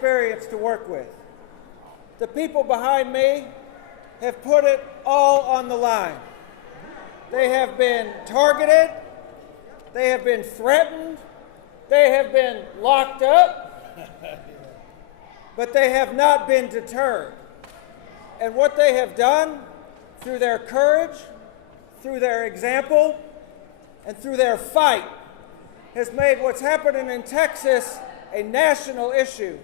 experience to work with. The people behind me have put it all on the line. They have been targeted, they have been threatened, they have been locked up, but they have not been deterred. And what they have done through their courage, through their example, and through their fight has made what's happening in Texas a national issue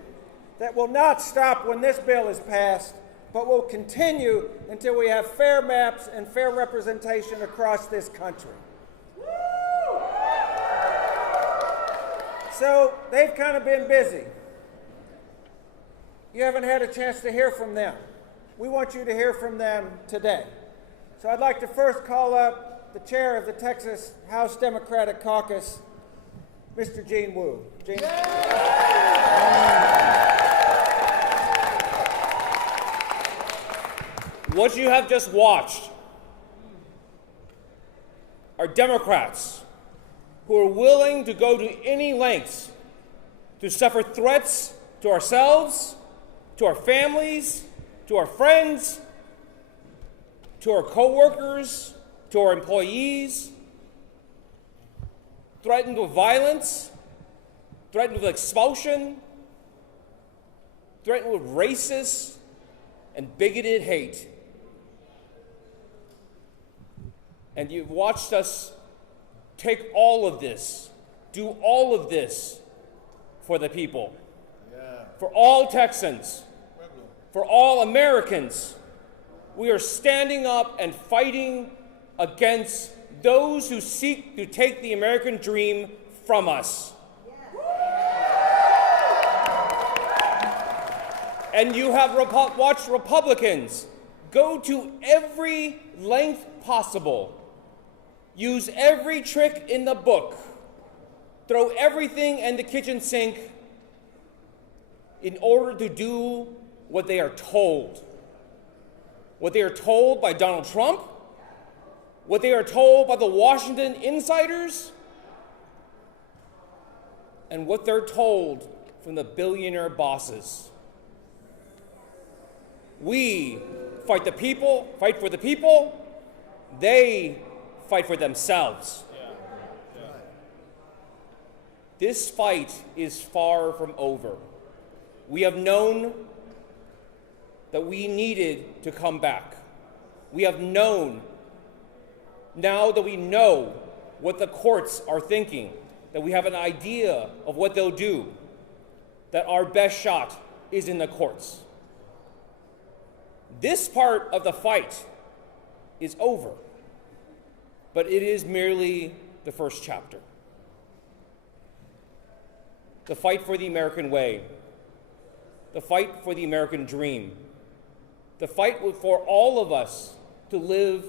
that will not stop when this bill is passed, but will continue until we have fair maps and fair representation across this country. So they've kind of been busy. You haven't had a chance to hear from them. We want you to hear from them today. So I'd like to first call up the chair of the Texas House Democratic Caucus, Mr. Gene Wu. Gene? What you have just watched are Democrats who are willing to go to any lengths to suffer threats to ourselves, to our families, to our friends, to our coworkers, to our employees, threatened with violence, threatened with expulsion, threatened with racist and bigoted hate. And you've watched us take all of this, do all of this for the people, for all Texans, for all Americans. We are standing up and fighting against those who seek to take the American dream from us. And you have watched Republicans go to every length possible, use every trick in the book, throw everything in the kitchen sink in order to do what they are told. What they are told by Donald Trump, what they are told by the Washington insiders, and what they're told from the billionaire bosses. We fight the people, fight for the people. They fight for themselves. This fight is far from over. We have known that we needed to come back. We have known, now that we know what the courts are thinking, that we have an idea of what they'll do, that our best shot is in the courts. This part of the fight is over, but it is merely the first chapter. The fight for the American way, the fight for the American dream, the fight for all of us to live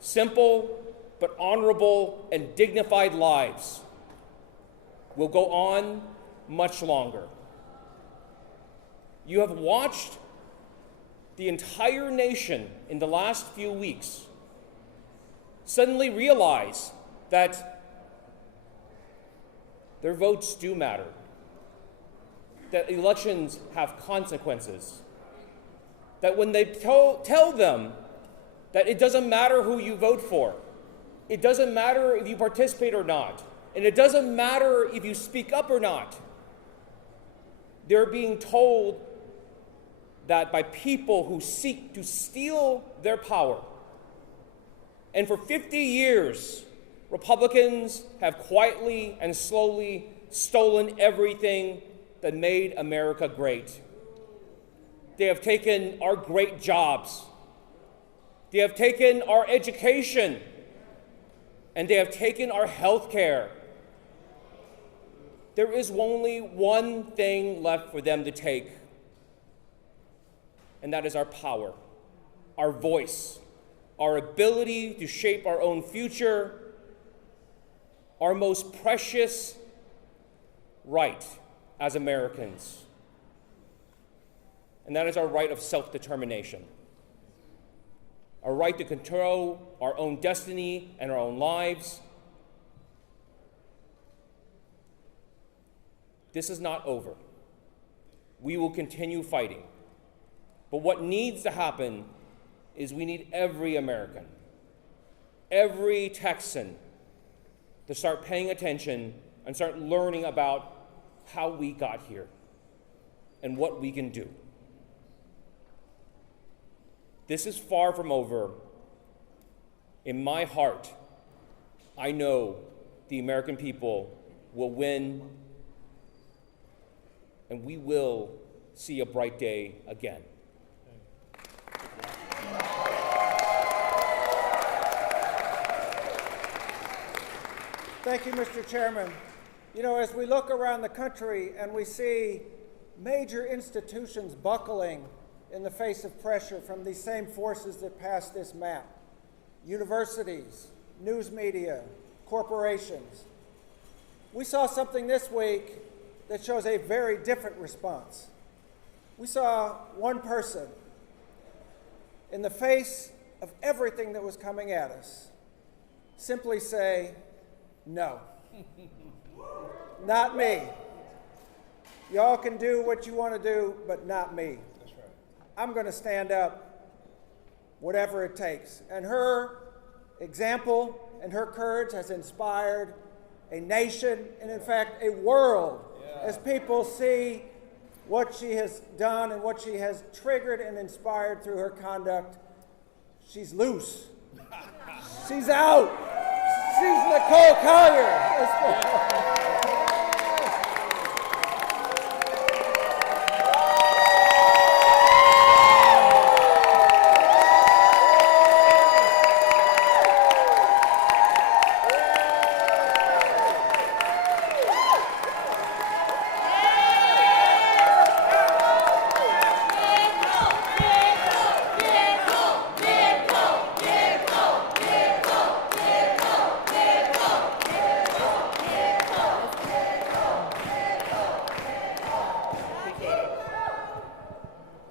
simple but honorable and dignified lives will go on much longer. You have watched the entire nation in the last few weeks suddenly realize that their votes do matter, that elections have consequences, that when they tell them that it doesn't matter who you vote for, it doesn't matter if you participate or not, and it doesn't matter if you speak up or not, they're being told that by people who seek to steal their power. And for 50 years, Republicans have quietly and slowly stolen everything that made America great. They have taken our great jobs. They have taken our education. And they have taken our health care. There is only one thing left for them to take, and that is our power, our voice, our ability to shape our own future, our most precious right as Americans. And that is our right of self-determination, our right to control our own destiny and our own lives. This is not over. we will continue fighting. But what needs to happen is we need every American, every Texan to start paying attention and start learning about how we got here and what we can do. This is far from over. In my heart, I know the American people will win, and we will see a bright day again. Thank you, Mr. Chairman. You know, as we look around the country and we see major institutions buckling in the face of pressure from these same forces that passed this map, universities, news media, corporations, we saw something this week that shows a very different response. We saw one person, in the face of everything that was coming at us, simply say, no, not me. Y'all can do what you want to do, but not me. That's right. I'm going to stand up, whatever it takes. And her example and her courage has inspired a nation and, in fact, a world as people see what she has done and what she has triggered and inspired through her conduct. She's loose. She's out. She's Nicole Collier.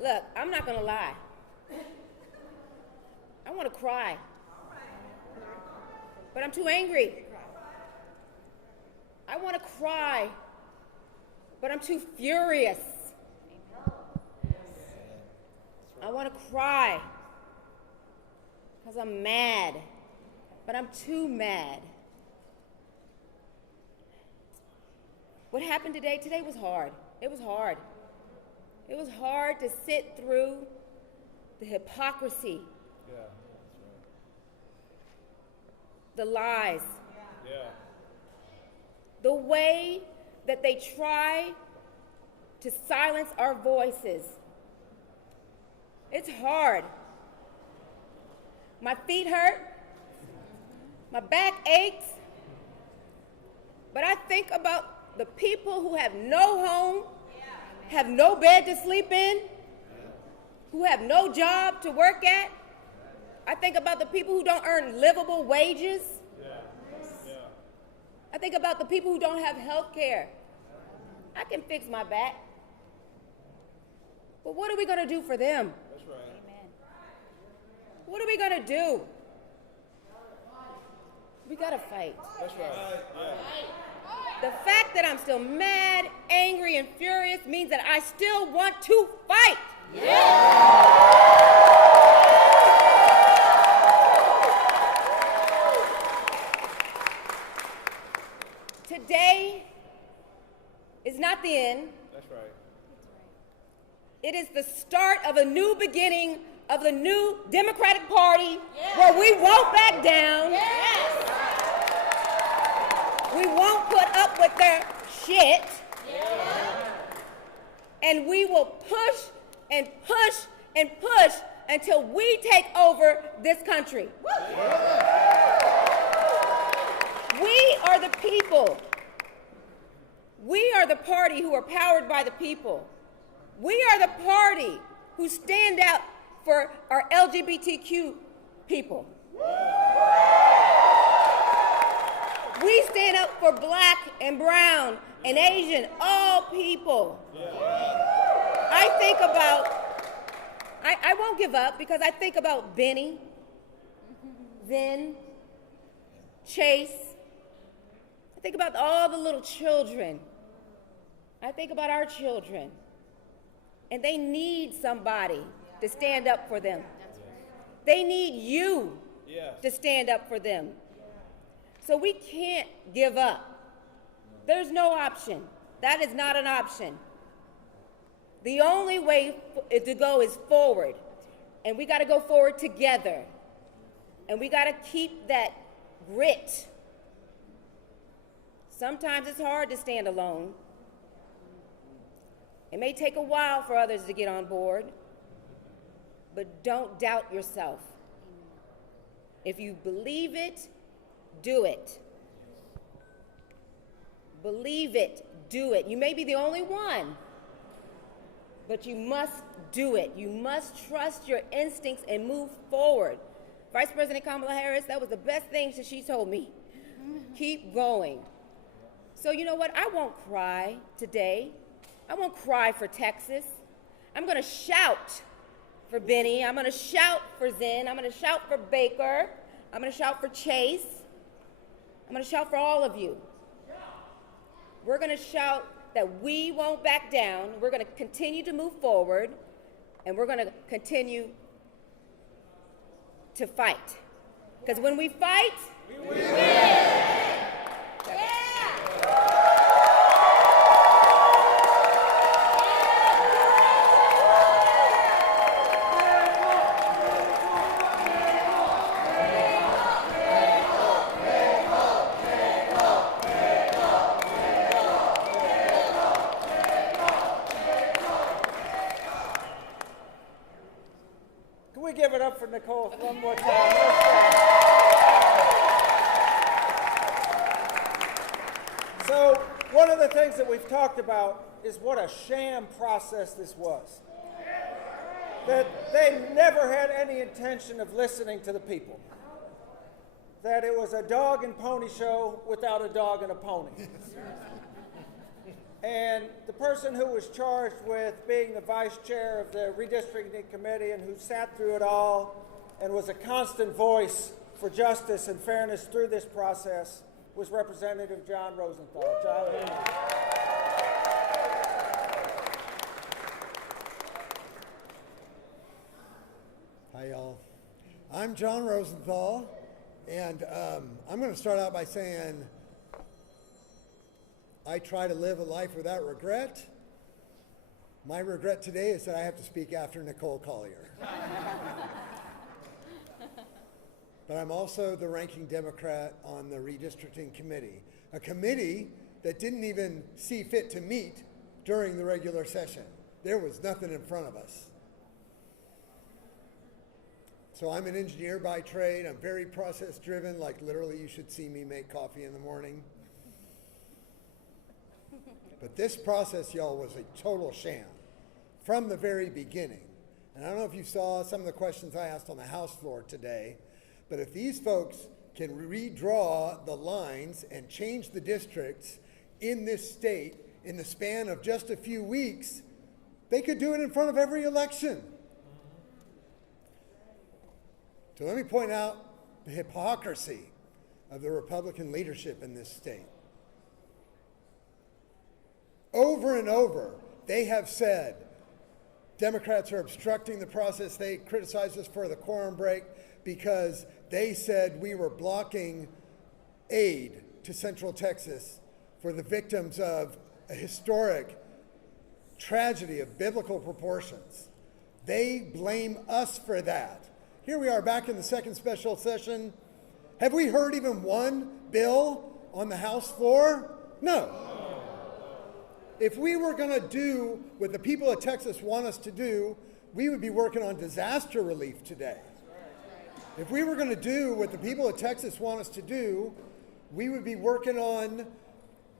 Look, I'm not gonna lie. I wanna cry. But I'm too angry. I wanna cry, but I'm too furious. I wanna cry, because I'm mad, but I'm too mad. What happened today? Today was hard. It was hard. It was hard to sit through the hypocrisy, the lies, the way that they try to silence our voices. It's hard. My feet hurt, my back aches, but I think about the people who have no home, have no bed to sleep in, who have no job to work at. I think about the people who don't earn livable wages. I think about the people who don't have health care. I can fix my back. But what are we going to do for them? That's right. Amen. What are we going to do? We got to fight. That's right. Yeah. The fact that I'm still mad, angry, and furious means that I still want to fight. Today is not the end. That's right. It is the start of a new beginning of the new Democratic Party where we won't back down. We won't put up with their shit. And we will push and push and push until we take over this country. We are the people. We are the party who are powered by the people. We are the party who stand out for our LGBTQ people. We stand up for black and brown and Asian, all people. I think about, I won't give up because I think about Benny, Vin, Chase. I think about all the little children. I think about our children. And they need somebody to stand up for them. They need you to stand up for them. So we can't give up. There's no option. That is not an option. The only way to go is forward. And we got to go forward together. And we got to keep that grit. Sometimes it's hard to stand alone. It may take a while for others to get on board, but don't doubt yourself. If you believe it, do it. Believe it, do it. You may be the only one, but you must do it. You must trust your instincts and move forward. Vice President Kamala Harris, that was the best thing that she told me. Keep going. So you know what? I won't cry today. I won't cry for Texas. I'm going to shout for Benny. I'm going to shout for Zen. I'm going to shout for Baker. I'm going to shout for Chase. I'm going to shout for all of you. We're going to shout that we won't back down. We're going to continue to move forward, and we're going to continue to fight. Because when we fight, we win. Yeah. Give it up for Nicole one more time. So one of the things that we've talked about is what a sham process this was. That they never had any intention of listening to the people. That it was a dog and pony show without a dog and a pony. And the person who was charged with being the vice chair of the redistricting committee and who sat through it all and was a constant voice for justice and fairness through this process was Representative John Rosenthal. John. Hi, y'all. I'm John Rosenthal, and I'm going to start out by saying I try to live a life without regret. My regret today is that I have to speak after Nicole Collier. But I'm also the ranking Democrat on the redistricting committee, a committee that didn't even see fit to meet during the regular session. There was nothing in front of us. So I'm an engineer by trade. I'm very process driven, like literally you should see me make coffee in the morning. But this process, y'all, was a total sham from the very beginning. And I don't know if you saw some of the questions I asked on the House floor today, but if these folks can redraw the lines and change the districts in this state in the span of just a few weeks, they could do it in front of every election. So let me point out the hypocrisy of the Republican leadership in this state. Over and over, they have said Democrats are obstructing the process. They criticized us for the quorum break because they said we were blocking aid to Central Texas for the victims of a historic tragedy of biblical proportions. They blame us for that. Here we are back in the second special session. Have we heard even one bill on the House floor? No. If we were going to do what the people of Texas want us to do, we would be working on disaster relief today. If we were going to do what the people of Texas want us to do, we would be working on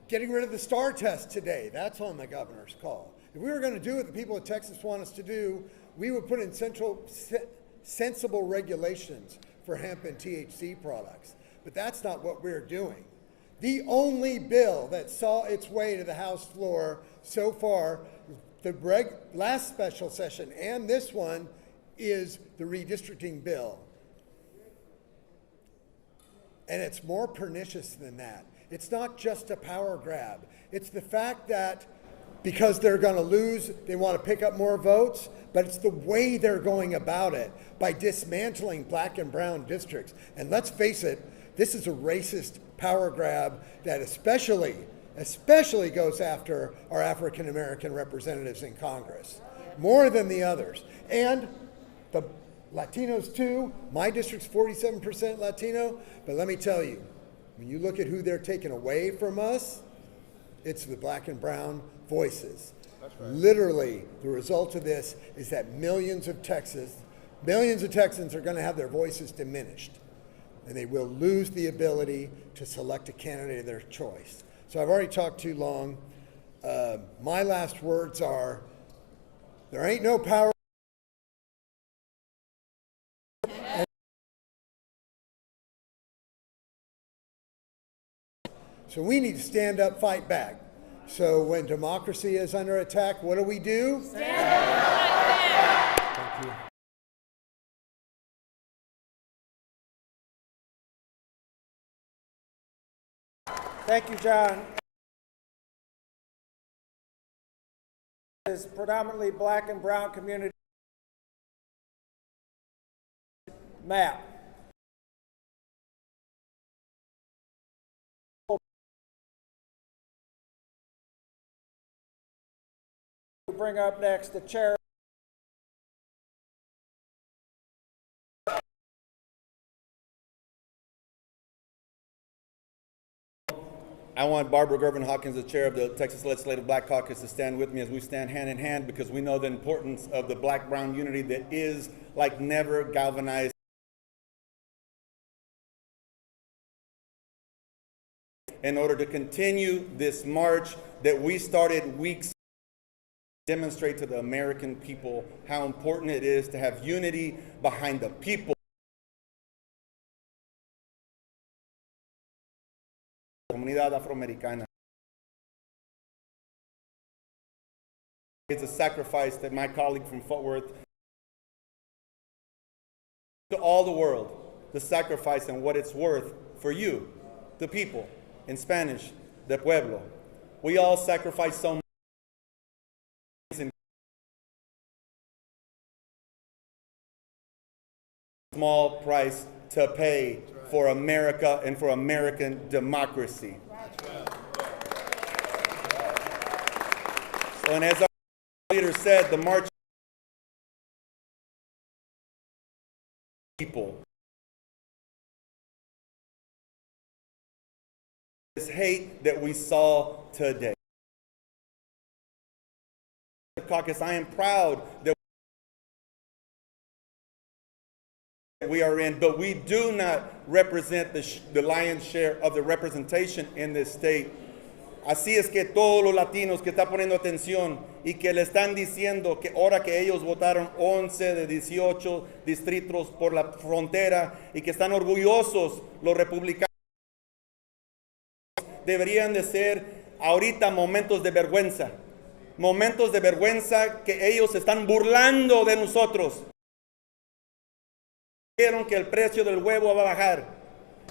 getting rid of the STAR test today. That's on the governor's call. If we were going to do what the people of Texas want us to do, we would put in sensible regulations for hemp and THC products. But that's not what we're doing. The only bill that saw its way to the House floor so far, the last special session and this one, is the redistricting bill. And it's more pernicious than that. It's not just a power grab. It's the fact that because they're going to lose. They want to pick up more votes, but it's the way they're going about it by dismantling black and brown districts. And let's face it, this is a racist power grab that especially goes after our African American representatives in Congress, more than the others. And the Latinos too. My district's 47% Latino, but let me tell you, when you look at who they're taking away from us, it's the black and brown voices. That's right. Literally, the result of this is that millions of Texans are going to have their voices diminished, and they will lose the ability to select a candidate of their choice. So I've already talked too long. My last words are, there ain't no power. So we need to stand up, fight back. So when democracy is under attack, what do we do? Stand up, fight back. Thank you. Thank you, John. Is predominantly black and brown community map. We'll bring up next the chair. I want Barbara Gervin-Hawkins, the chair of the Texas Legislative Black Caucus, to stand with me as we stand hand in hand, because we know the importance of the black-brown unity that is, like never, galvanized in order to continue this march that we started weeks ago, demonstrate to the American people how important it is to have unity behind the people. Comunidad Afroamericana. It's a sacrifice that my colleague from Fort Worth, to all the world, the sacrifice and what it's worth for you, the people, in Spanish, the pueblo. We all sacrifice so much. Small price to pay for America and for American democracy. So, and as our leader said, the march people. This hate that we saw today. Caucus, I am proud that we are in, but we do not represent the lion's share of the representation in this state. Así es que todos los latinos que están poniendo atención y que le están diciendo que ahora que ellos votaron 11 de 18 distritos por la frontera y que están orgullosos los republicanos, deberían de ser ahorita momentos de vergüenza que ellos están burlando de nosotros. Dijeron que el precio del huevo va a bajar,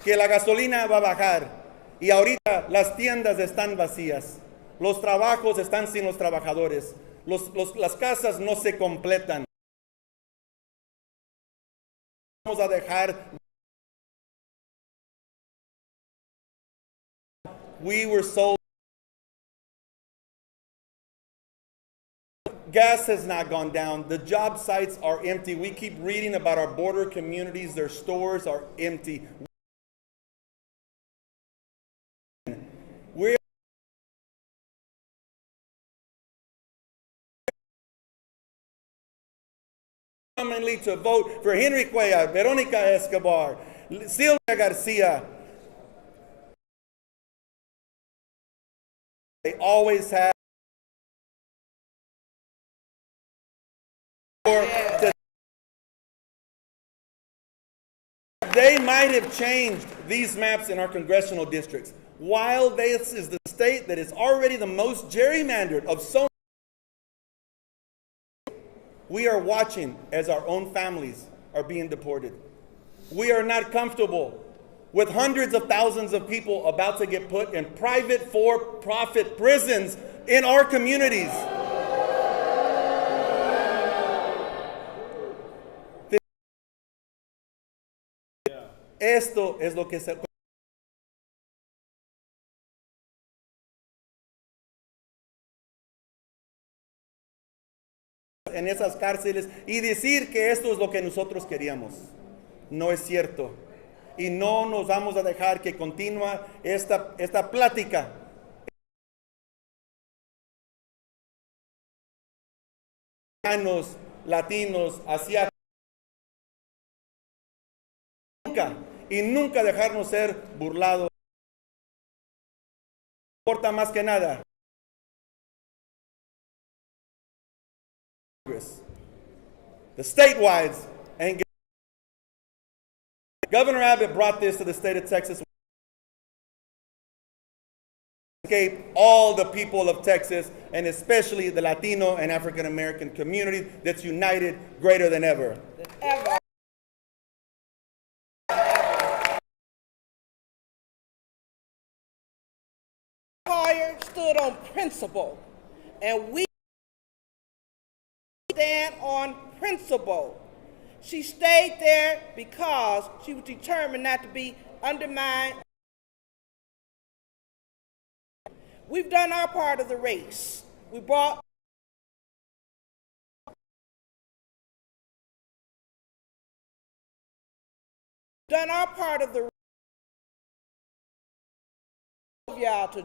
que la gasolina va a bajar, y ahorita las tiendas están vacías, los trabajos están sin los trabajadores, las casas no se completan. Vamos a dejar. We were sold. Gas has not gone down. The job sites are empty. We keep reading about our border communities. Their stores are empty. We're commonly to vote for Henry Cuellar, Veronica Escobar, Silvia Garcia. They always have. They might have changed these maps in our congressional districts. While this is the state that is already the most gerrymandered of so many, we are watching as our own families are being deported. We are not comfortable with hundreds of thousands of people about to get put in private for-profit prisons in our communities. Esto es lo que se... en esas cárceles y decir que esto es lo que nosotros queríamos. No es cierto. Y no nos vamos a dejar que continúe esta plática. Latinos, asiáticos. Nunca dejarnos ser burlados. No importa más que nada. The statewide and Governor Abbott brought this to the state of Texas. Escape all the people of Texas, and especially the Latino and African American community that's united greater than ever. Stood on principle, and we stand on principle. She stayed there because she was determined not to be undermined. We've done our part of the race. We brought done our part of the y'all to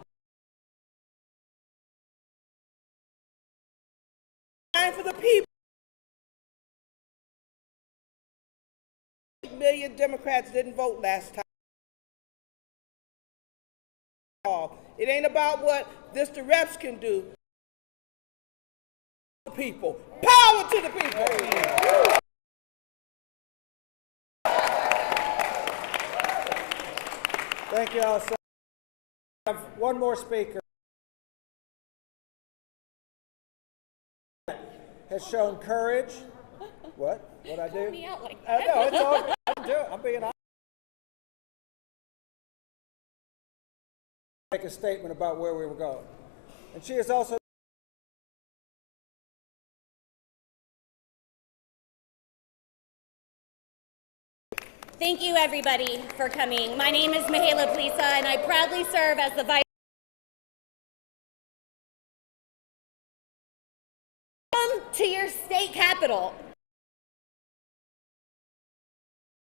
for the people. 8 million Democrats didn't vote last time. It ain't about what the reps can do. The people. Power to the people. Thank you all. I have one more speaker. Has shown courage. What? What I do? Call me out like that. I know, it's all good. I'm being honest. Make a statement about where we were going. And she is also Thank you, everybody, for coming. My name is Mihaela Plisa, and I proudly serve as the Vice to your state capital.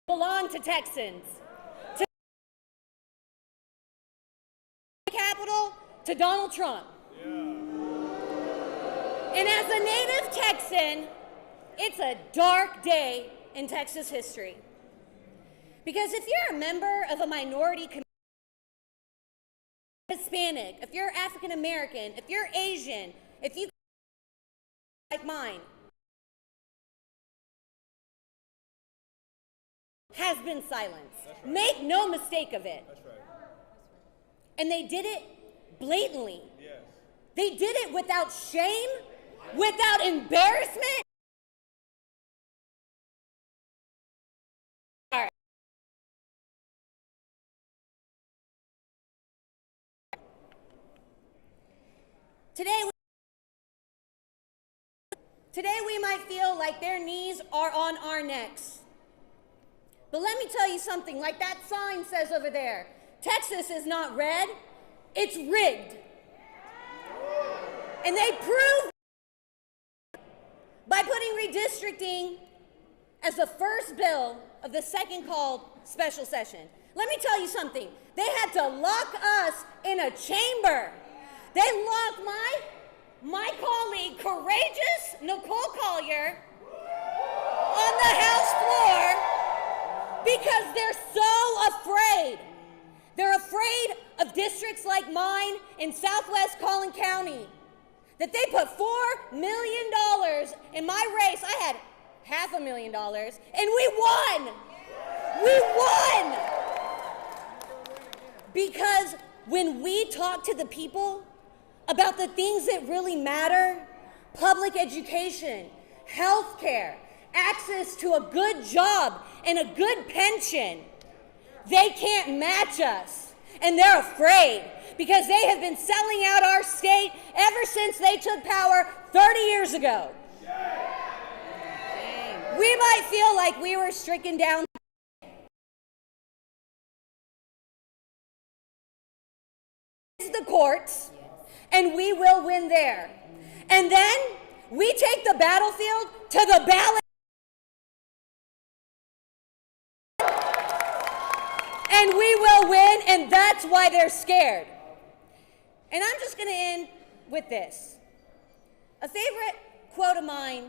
Belong to Texans. To the capital, to Donald Trump. And as a native Texan, it's a dark day in Texas history. Because if you're a member of a minority community, Hispanic, if you're African American, if you're Asian, if you like mine, has been silenced. Right. Make no mistake of it. That's right. And they did it blatantly. Yes. They did it without shame, without embarrassment. Today we might feel like their knees are on our necks. But let me tell you something, like that sign says over there, Texas is not red, it's rigged. And they proved by putting redistricting as the first bill of the second called special session. Let me tell you something, they had to lock us in a chamber. They locked my colleague, courageous Nicole Collier, on the House floor because they're so afraid. They're afraid of districts like mine in Southwest Collin County, that they put $4 million in my race. I had $500,000, and we won. We won. Because when we talk to the people about the things that really matter, public education, health care, access to a good job and a good pension, they can't match us, and they're afraid. because they have been selling out our state ever since they took power 30 years ago. We might feel like we were stricken down the courts, and we will win there. And then we take the battlefield to the ballot. And we will win, and that's why they're scared. And I'm just going to end with this. A favorite quote of mine.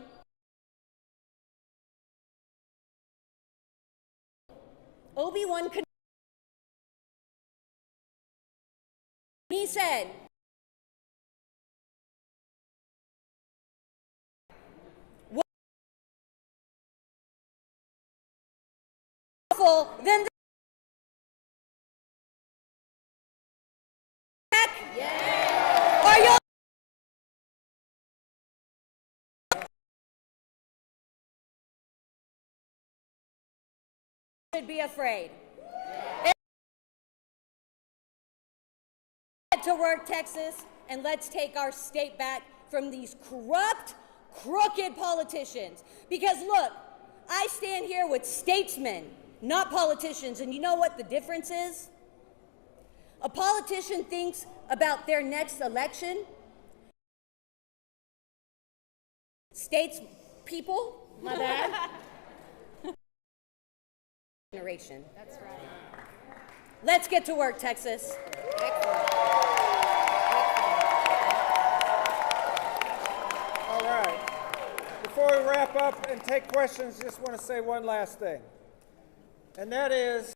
Obi-Wan Kenobi. He said, then are y'all should be afraid. To work, Texas, and let's take our state back from these corrupt, crooked politicians. Because look, I stand here with statesmen, not politicians, and you know what the difference is? A politician thinks about their next election. People, my bad. Generation. That's right. Let's get to work, Texas. All right. Before we wrap up and take questions, just want to say one last thing. And that is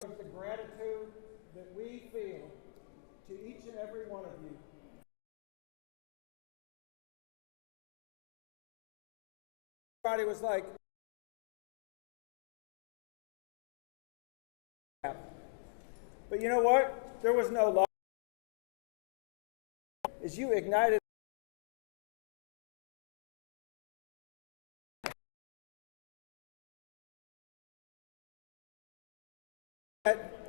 the gratitude that we feel to each and every one of you. Everybody was like, but you know what? There was no law. As you ignited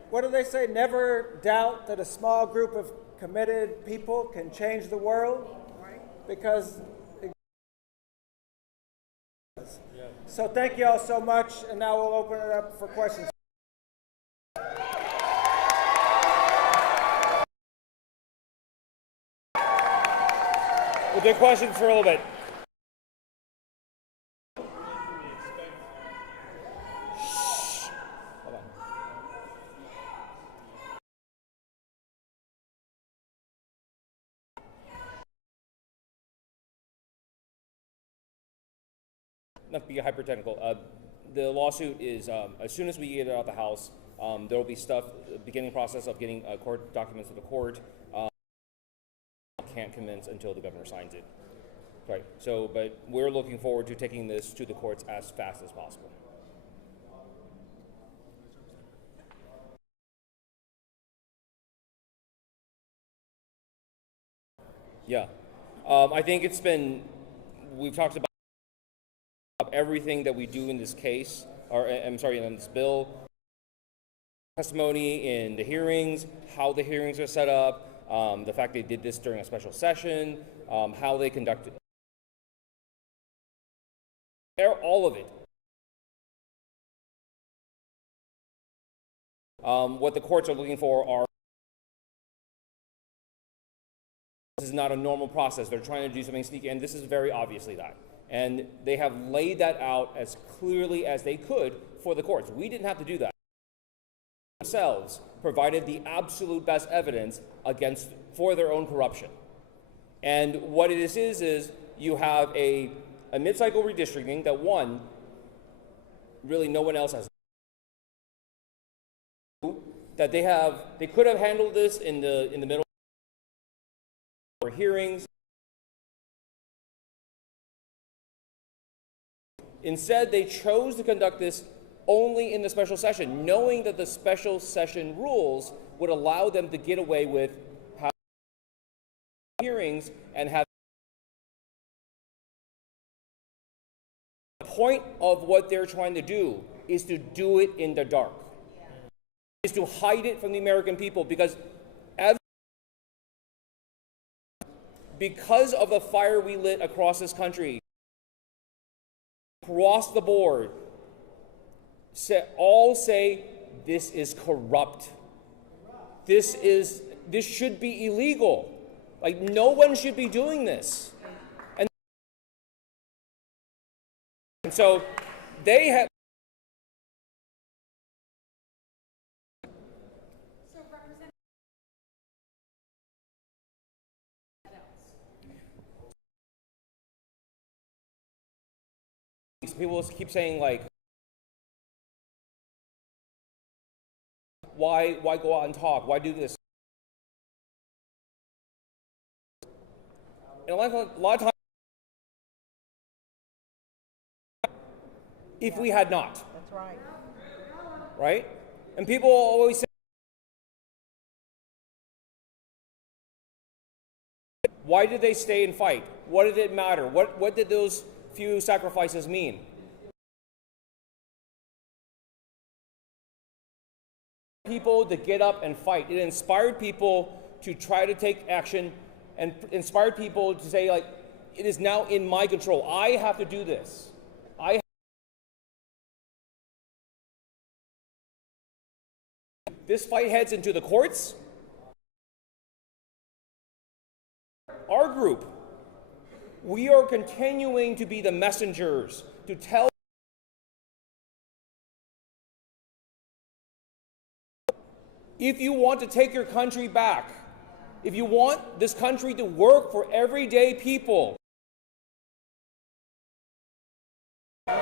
what do they say? Never doubt that a small group of committed people can change the world, because so thank you all so much, and now we'll open it up for questions. We'll take questions for a little bit. Shh. Hold on. Not to be hyper-technical. The lawsuit is, as soon as we get it out of the House, there will be stuff, beginning process of getting court documents to the court. Can't commence until the governor signs it. Right. So, but we're looking forward to taking this to the courts as fast as possible. Yeah. I think we've talked about everything that we do in this case, or I'm sorry, in this bill, testimony in the hearings, how the hearings are set up, the fact they did this during a special session, how they conducted all of it. What the courts are looking for are, this is not a normal process. They're trying to do something sneaky, and this is very obviously that. And they have laid that out as clearly as they could for the courts. We didn't have to do that. Themselves provided the absolute best evidence for their own corruption. And what it is you have a mid-cycle redistricting that really no one else has. That they could have handled this in the middle for hearings. Instead, they chose to conduct this only in the special session, knowing that the special session rules would allow them to get away with hearings and have. The point of what they're trying to do is to do it in the dark. is to hide it from the American people because of the fire we lit across this country, across the board, all say this is corrupt. This should be illegal. Like, no one should be doing this. And so they have. People keep saying, like, why go out and talk? Why do this? And a lot of times, if we had not. That's right. Right? And people always say, why did they stay and fight? What did it matter? What did those few sacrifices mean? People to get up and fight. It inspired people to try to take action and inspired people to say, like, it is now in my control. I have to do this. This fight heads into the courts. Our group, we are continuing to be the messengers to tell. If you want to take your country back, if you want this country to work for everyday people, I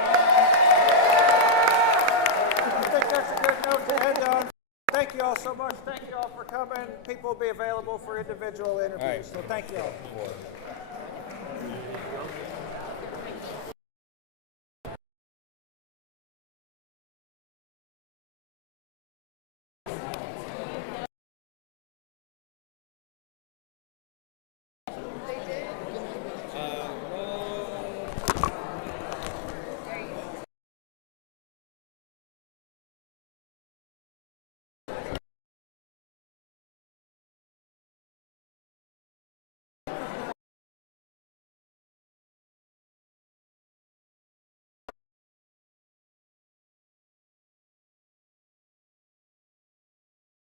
think that's a good note to end on. Thank you all so much. Thank you all for coming. People will be available for individual interviews. All right. So thank you all.